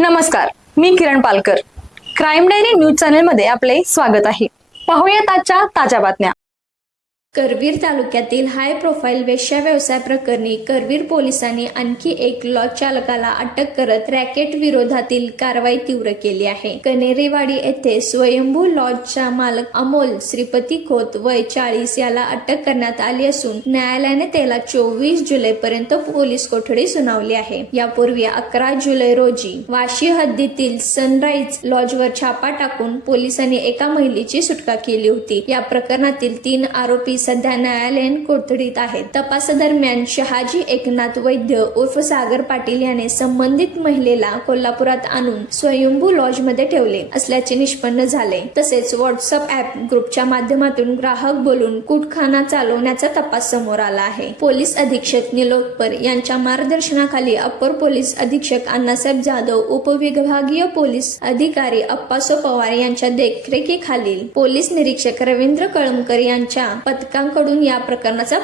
नमस्कार, मी Kiran Palkar. Crime diary news channel मध्ये आपले स्वागत आहे. पाहूयात आजच्या ताज्या बातम्या. करवीर तालुक्यातील हाय प्रोफाईल वेश्या व्यवसाय प्रकरणी करवीर पोलिसांनी आणखी एक लॉज चालकाला अटक करत रॅकेट विरोधातील कारवाई तीव्र केली आहे. कनेरेवाडी येथे स्वयंभू लॉजचा मालक अमोल श्रीपती खोत वय 40 याला अटक करण्यात आली असून न्यायालयाने त्याला 24 जुलै पर्यंत पोलीस कोठडी सुनावली आहे. यापूर्वी 11 जुलै रोजी वाशी हद्दीतील सनराईज लॉजवर छापा टाकून पोलिसांनी एका महिलेची सुटका केली होती. या प्रकरणातील 3 आरोपी सध्या न्यायालयीन कोठडीत आहेत. तपासादरम्यान शहाजी एकनाथ वैद्य उर्फ सागर पाटील याने संबंधित महिलेला कोल्हापुरात आणून स्वयंभू लॉज मध्ये ठेवले असल्याचे निष्पन्न झाले. तसेच व्हॉट्सअप ऍप ग्रुपच्या माध्यमातून ग्राहक बोलून कुटखाना चालवण्याचा तपास समोर आला आहे. पोलीस अधीक्षक निलोत्पर यांच्या मार्गदर्शनाखाली अप्पर पोलीस अधीक्षक अण्णासाहेब जाधव, उपविभागीय पोलीस अधिकारी अप्पासो पवार यांच्या देखरेखीखालील पोलीस निरीक्षक रवींद्र कळमकर यांच्या पथकांकडून या प्रकरणाचा